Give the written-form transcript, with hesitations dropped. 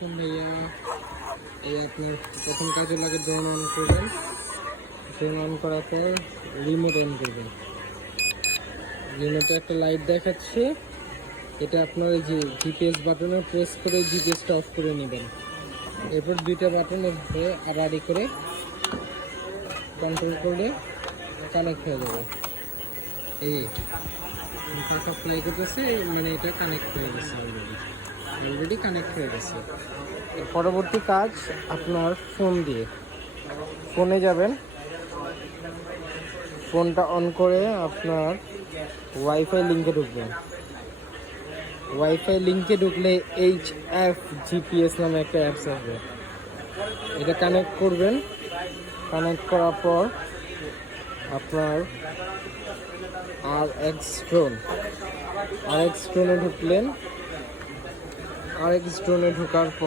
আলাইকুম ভাইয়া। এই আপনার প্রথম কাজে লাগে ড্রোন অন করবেন। ড্রোন অন করার পর রিমোট অন করবেন। রিমোটে একটা লাইট দেখাচ্ছে, এটা আপনার যে জিপিএস বাটনে প্রেস করে জিপিএসটা অফ করে নেবেন। এরপর দুইটা বাটন এভাবে আড়াআড়ি করে কন্ট্রোল করলে কানেক্ট হয়ে যাবে। এই টাকা প্লাই করতেছে, মানে এটা কানেক্ট হয়ে গেছে, অলরেডি কানেক্ট হয়ে গেছে। এর পরবর্তী কাজ আপনার ফোন দিয়ে, ফোনে যাবেন, ফোনটা অন করে আপনার ওয়াইফাই লিঙ্কে ঢুকবেন। ওয়াইফাই লিঙ্কে ঢুকলে HF GPS নামে একটা অ্যাপস আসবে, এটা কানেক্ট করবেন। কানেক্ট করার পর আপনার RX ড্রোনে ঢুকলেন। RX ড্রোনে ঢোকার পর